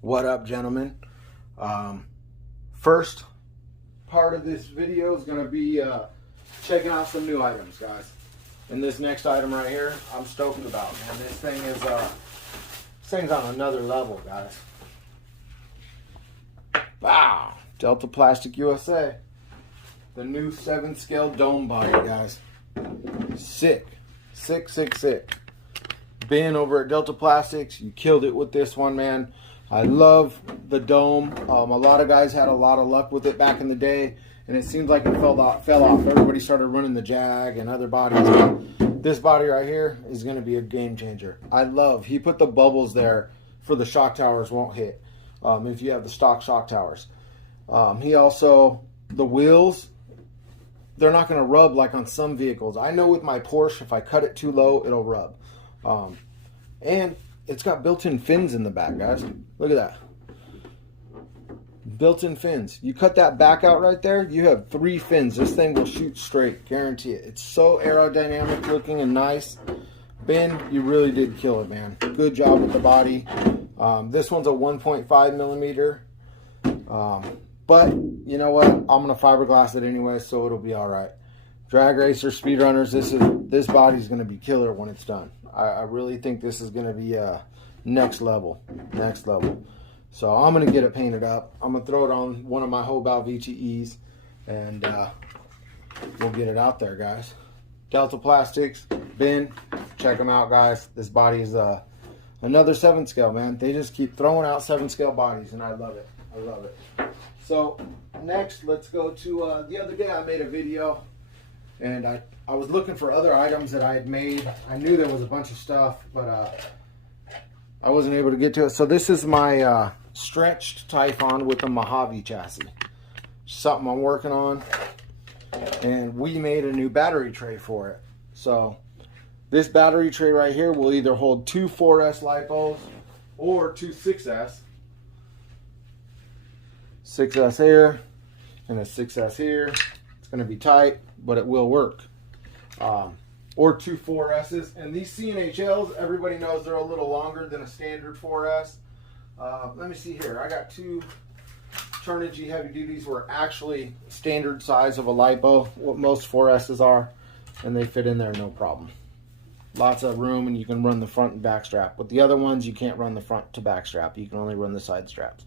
What up, gentlemen? First part of this video is going to be checking out some new items, guys. And this next item right here, I'm stoked about, man. This thing's on another level, guys. Wow, Delta Plastic USA, the new 7-scale dome body, guys. Sick. Ben over at Delta Plastics, you killed it with this one, man. I love the dome. A lot of guys had a lot of luck with it back in the day, and it seems like it fell off. Everybody started running the Jag and other bodies. This body right here is going to be a game changer. He put the bubbles there for the shock towers won't hit if you have the stock shock towers. He also, the wheels, they're not going to rub like on some vehicles. I know with my Porsche, if I cut it too low, it'll rub. And it's got built-in fins in the back, guys. Look at that. Built-in fins. You cut that back out right there, you have 3 fins. This thing will shoot straight, guarantee it. It's so aerodynamic looking and nice. Ben, you really did kill it, man. Good job with the body. This one's a 1.5 millimeter. But you know what? I'm gonna fiberglass it anyway, so it'll be all right. Drag racer, speedrunners, this body's gonna be killer when it's done. I really think this is gonna be next level. So I'm gonna get it painted up. I'm gonna throw it on one of my Hobao VTEs, and we'll get it out there, guys. Delta Plastics, Ben, check them out, guys. This body is another 7-scale, man. They just keep throwing out 7-scale bodies, and I love it. So next, let's go to the other day I made a video, and I was looking for other items that I had made. I knew there was a bunch of stuff, but I wasn't able to get to it. So this is my stretched Typhon with a Mojave chassis. Something I'm working on, and we made a new battery tray for it. So this battery tray right here will either hold 2 4S lipos or 2 6S. 6S here and a 6S here. It's going to be tight, but it will work. Or 2 4S's. And these CNHLs, everybody knows they're a little longer than a standard 4S. Let me see here. I got 2 Turnigy heavy duties were actually standard size of a lipo, what most 4S's are, and they fit in there no problem. Lots of room, and you can run the front and back strap. With the other ones, you can't run the front to back strap. You can only run the side straps.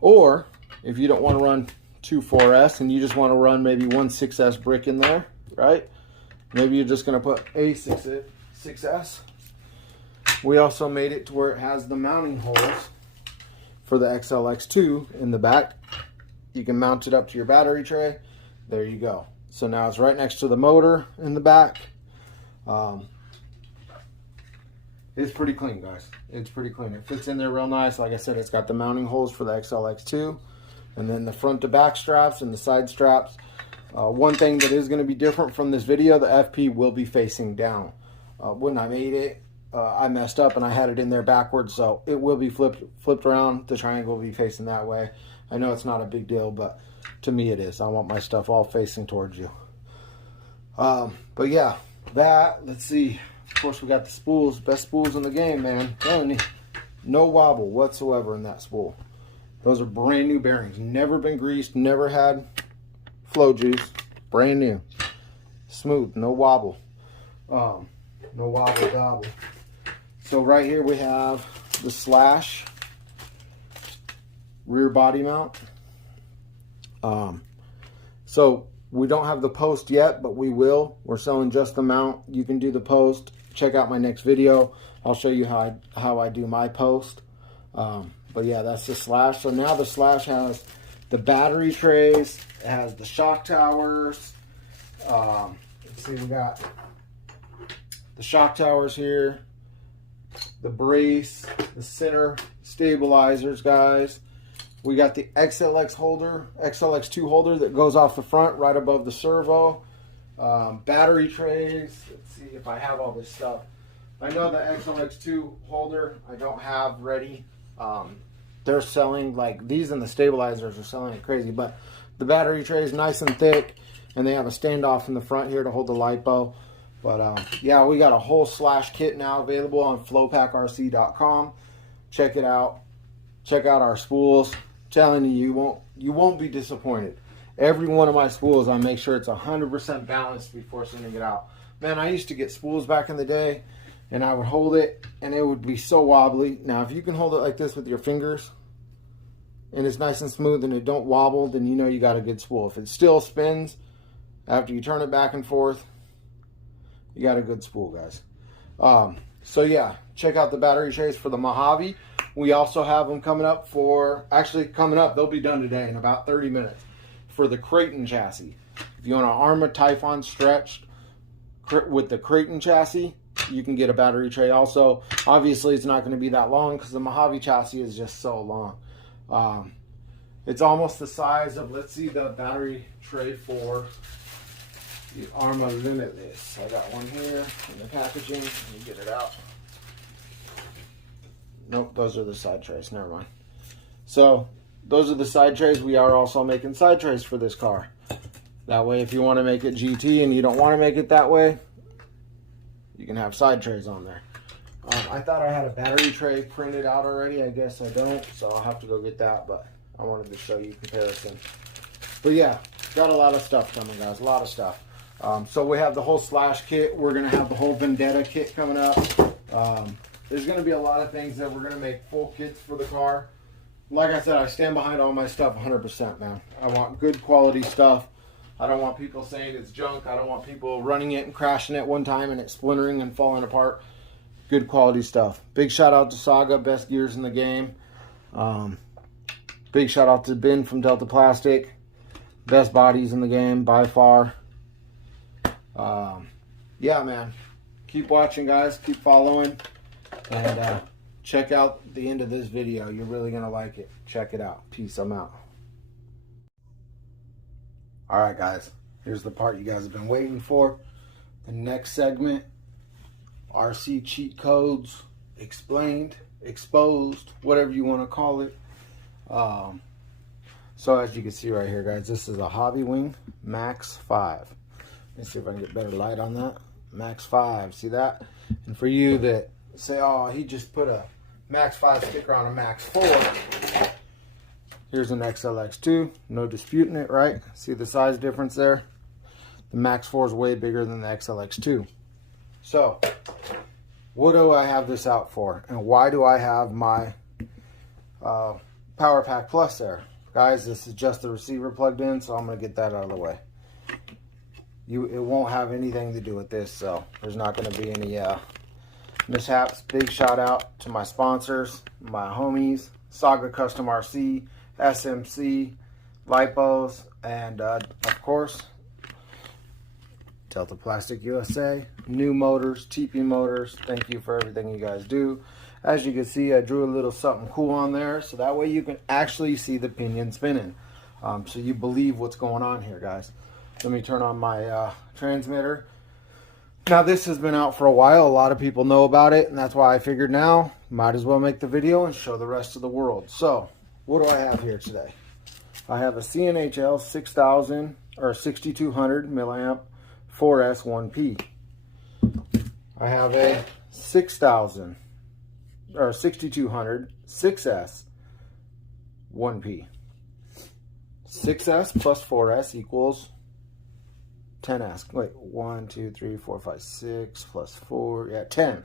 Or if you don't want to run 2 4S and you just want to run maybe 1 6S brick in there, right? Maybe you're just going to put a 6S. We also made it to where it has the mounting holes for the XLX2 in the back. You can mount it up to your battery tray. There you go. So now it's right next to the motor in the back. It's pretty clean, guys. It's pretty clean. It fits in there real nice. Like I said, it's got the mounting holes for the XLX2, and then the front to back straps and the side straps. One thing that is going to be different from this video, the FP will be facing down. When I made it, I messed up and I had it in there backwards, so it will be flipped around. The triangle will be facing that way. I know it's not a big deal, but to me it is. I want my stuff all facing towards you. But yeah, let's see. Of course, we got the spools, best spools in the game, man. No wobble whatsoever in that spool. Those are brand new bearings, never been greased, never had flow juice, brand new, smooth, no wobble, no wobble gobble. So right here we have the Slash rear body mount. So we don't have the post yet, but we will. We're selling just the mount. You can do the post. Check out my next video. I'll show you how I do my post. But yeah, that's the Slash. So now the Slash has the battery trays. It has the shock towers. Let's see, we got the shock towers here, the brace, the center stabilizers, guys. We got the XLX holder, XLX2 holder that goes off the front right above the servo. Battery trays. Let's see if I have all this stuff. I know the XLX2 holder I don't have ready. They're selling like these, and the stabilizers are selling like crazy, but the battery tray is nice and thick, and they have a standoff in the front here to hold the lipo. But yeah, we got a whole Slash kit now available on flowpackrc.com. Check it out. Check out our spools. I'm telling you, you won't be disappointed. Every one of my spools, I make sure it's 100% balanced before sending it out. Man, I used to get spools back in the day, and I would hold it, and it would be so wobbly. Now, if you can hold it like this with your fingers, and it's nice and smooth, and it don't wobble, then you know you got a good spool. If it still spins after you turn it back and forth, you got a good spool, guys. So yeah, check out the battery trays for the Mojave. We also have them coming up they'll be done today in about 30 minutes for the Creighton chassis. If you want an Arrma Typhon stretched with the Creighton chassis, you can get a battery tray also. Obviously, it's not going to be that long because the Mojave chassis is just so long. It's almost the size of, let's see the battery tray for the Arrma Limitless. I got one here in the packaging. Let me get it out. Nope, those are the side trays. Never mind. So, those are the side trays. We are also making side trays for this car. That way, if you want to make it GT and you don't want to make it that way, you can have side trays on there. I thought I had a battery tray printed out already. I guess I don't, so I'll have to go get that, but I wanted to show you comparison. But yeah, got a lot of stuff coming, guys. A lot of stuff. So we have the whole Slash kit. We're going to have the whole Vendetta kit coming up. There's going to be a lot of things that we're going to make full kits for the car. Like I said, I stand behind all my stuff 100%, man. I want good quality stuff. I don't want people saying it's junk. I don't want people running it and crashing it one time and it splintering and falling apart. Good quality stuff. Big shout out to Saga, best gears in the game. Big shout out to Ben from Delta Plastic. Best bodies in the game by far. Yeah, man. Keep watching, guys. Keep following. And check out the end of this video. You're really going to like it. Check it out. Peace. I'm out. Alright, guys. Here's the part you guys have been waiting for. The next segment. RC cheat codes. Explained. Exposed. Whatever you want to call it. So as you can see right here, guys, this is a Hobby Wing Max 5. Let's see if I can get better light on that. Max 5. See that? And for you that say, oh, he just put a Max 5 sticker on a Max 4. Here's an XLX2. No disputing it, right? See the size difference there? The Max 4 is way bigger than the XLX2. So, what do I have this out for? And why do I have my Power Pack Plus there? Guys, this is just the receiver plugged in, so I'm going to get that out of the way. It won't have anything to do with this, so there's not going to be any mishaps. Big shout out to my sponsors, my homies, Saga Custom RC, SMC, Lipos, and of course, Delta Plastic USA, New Motors, TP Motors. Thank you for everything you guys do. As you can see, I drew a little something cool on there, so that way you can actually see the pinion spinning. So you believe what's going on here, guys. Let me turn on my transmitter. Now, this has been out for a while. A lot of people know about it, and that's why I figured now, might as well make the video and show the rest of the world. So, what do I have here today? I have a CNHL 6000 or 6200 milliamp 4S 1P. I have a 6000 or 6200 6S 1P. 6S plus 4S equals 10S. Wait, 1, 2, 3, 4, 5, 6 plus 4. Yeah, 10.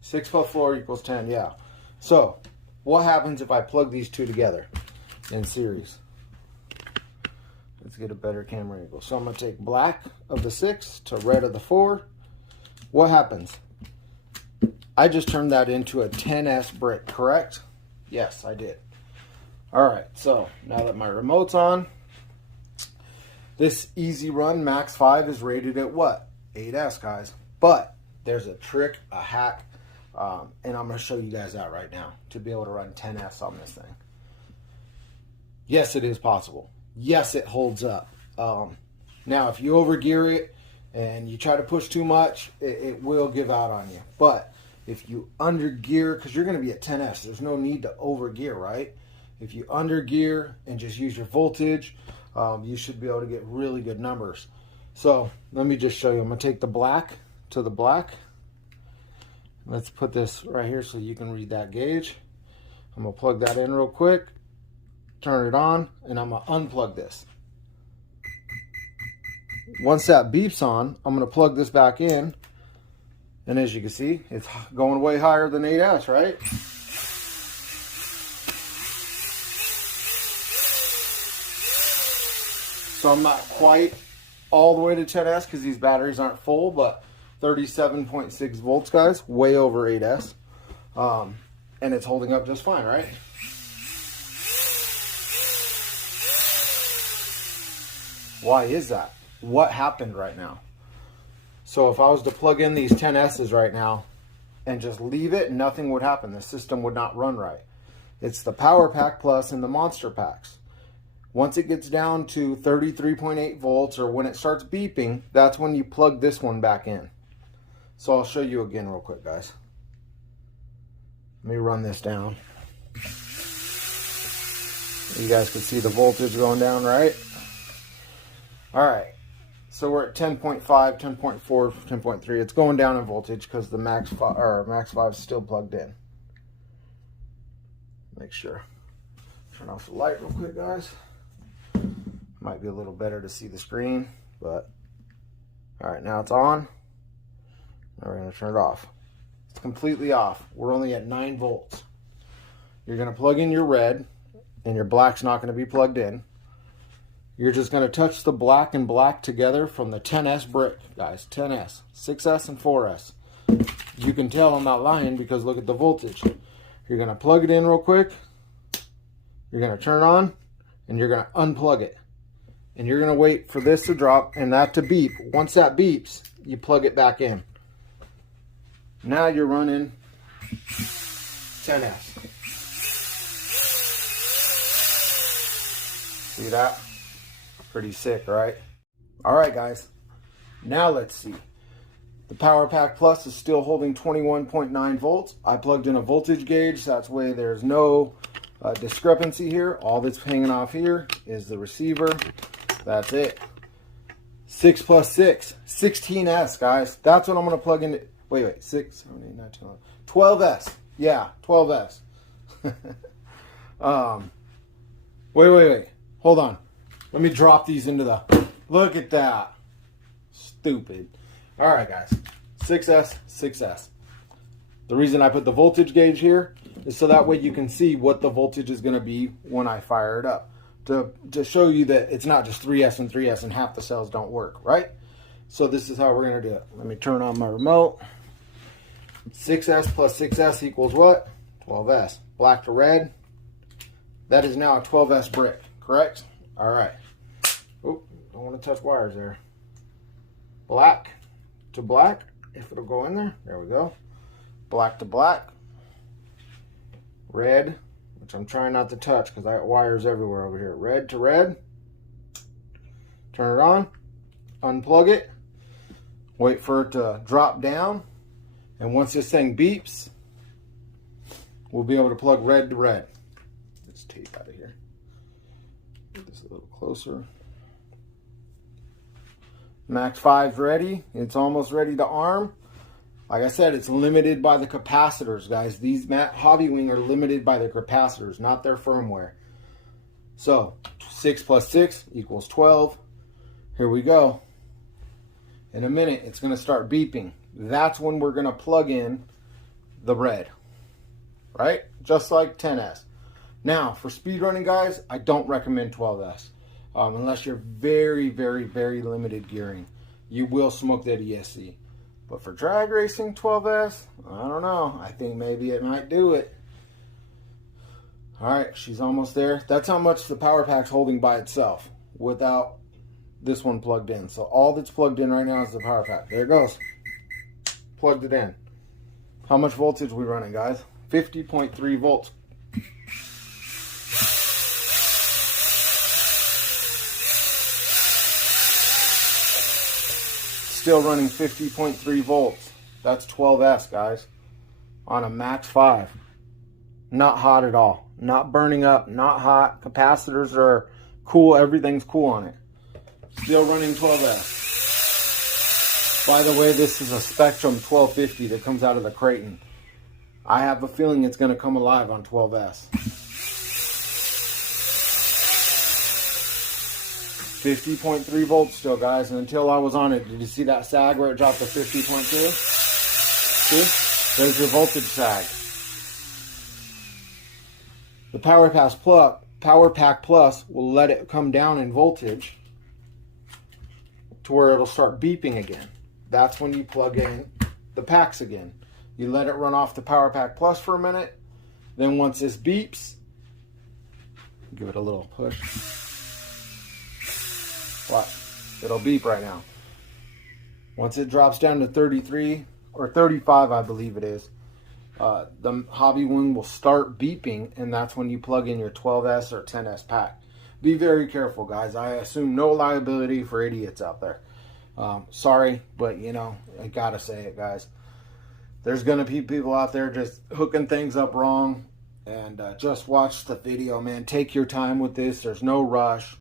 6 plus 4 equals 10. Yeah. So, what happens if I plug these two together in series? Let's get a better camera angle. So, I'm going to take black of the 6 to red of the 4. What happens? I just turned that into a 10S brick, correct? Yes, I did. Alright, so now that my remote's on, this Easy Run Max 5 is rated at what? 8S, guys. But there's a trick, a hack, and I'm going to show you guys that right now to be able to run 10S on this thing. Yes, it is possible. Yes, it holds up. Now, if you overgear it and you try to push too much, it will give out on you. But if you undergear, because you're going to be at 10S, there's no need to overgear, right? If you undergear and just use your voltage, you should be able to get really good numbers. So let me just show you. I'm going to take the black to the black. Let's put this right here so you can read that gauge. I'm going to plug that in real quick, turn it on, and I'm going to unplug this. Once that beeps on, I'm going to plug this back in. And as you can see, it's going way higher than 8S, right? So I'm not quite all the way to 10S because these batteries aren't full, but 37.6 volts, guys, way over 8S. And it's holding up just fine, right? Why is that? What happened right now? So if I was to plug in these 10S's right now and just leave it, nothing would happen. The system would not run right. It's the Power Pack Plus and the Monster Packs. Once it gets down to 33.8 volts or when it starts beeping, that's when you plug this one back in. So I'll show you again real quick, guys. Let me run this down. You guys can see the voltage going down, right? All right. So we're at 10.5, 10.4, 10.3. It's going down in voltage because the Max 5 is still plugged in. Make sure. Turn off the light real quick, guys. Might be a little better to see the screen, but all right, now it's on. Now we're going to turn it off. It's completely off. We're only at 9 volts. You're going to plug in your red, and your black's not going to be plugged in. You're just going to touch the black and black together from the 10S brick, guys. 10S, 6S, and 4S. You can tell I'm not lying because look at the voltage. You're going to plug it in real quick. You're going to turn it on, and you're going to unplug it. And you're going to wait for this to drop and that to beep. Once that beeps, you plug it back in. Now you're running 10S. See that? Pretty sick, right? All right, guys. Now let's see. The Power Pack Plus is still holding 21.9 volts. I plugged in a voltage gauge. So that's way there's no discrepancy here. All that's hanging off here is the receiver. That's it. 6 plus 6. 16S, guys. That's what I'm going to plug in. Wait. 6, 7, 8, 9, 10, 11. 12S. Yeah, 12S. Wait. Hold on. Let me drop these into the... Look at that. Stupid. All right, guys. 6S, 6S. The reason I put the voltage gauge here is so that way you can see what the voltage is going to be when I fire it up. To show you that it's not just 3S and 3S and half the cells don't work, right? So this is how we're going to do it. Let me turn on my remote. 6S plus 6S equals what? 12S. Black to red. That is now a 12S brick, correct? All right. Oh, don't want to touch wires there. Black to black, if it'll go in there. There we go. Black to black. Red, which I'm trying not to touch because I got wires everywhere over here. Red to red. Turn it on. Unplug it. Wait for it to drop down. And once this thing beeps, we'll be able to plug red to red. Let's tape out of here. Get this a little closer. Max 5's ready. It's almost ready to arm. Like I said, it's limited by the capacitors, guys. These Hobbywing are limited by the capacitors, not their firmware. So 6 plus 6 equals 12. Here we go. In a minute, it's going to start beeping. That's when we're going to plug in the red, right? Just like 10S. Now, for speedrunning, guys, I don't recommend 12S. Unless you're very, very, very limited gearing. You will smoke that ESC. But for drag racing 12S, I don't know. I think maybe it might do it. All right, she's almost there. That's how much the power pack's holding by itself without this one plugged in. So all that's plugged in right now is the power pack. There it goes. Plugged it in. How much voltage we running, guys? 50.3 volts. Still running 50.3 volts. That's 12S, guys. On a Max 5. Not hot at all. Not burning up. Not hot. Capacitors are cool. Everything's cool on it. Still running 12S. By the way, this is a Spectrum 1250 that comes out of the Creighton. I have a feeling it's going to come alive on 12S. 50.3 volts still, guys. And until I was on it, did you see that sag where it dropped to 50.2? See? There's your voltage sag. The Power Pack Plus will let it come down in voltage to where it'll start beeping again. That's when you plug in the packs again. You let it run off the Power Pack Plus for a minute. Then once this beeps, give it a little push. What? It'll beep right now. Once it drops down to 33 or 35, I believe it is, the hobby wing will start beeping, and that's when you plug in your 12S or 10S pack. Be very careful, guys. I assume no liability for idiots out there. Sorry, but you know, I gotta say it, guys. There's gonna be people out there just hooking things up wrong, and just watch the video, man. Take your time with this. There's no rush.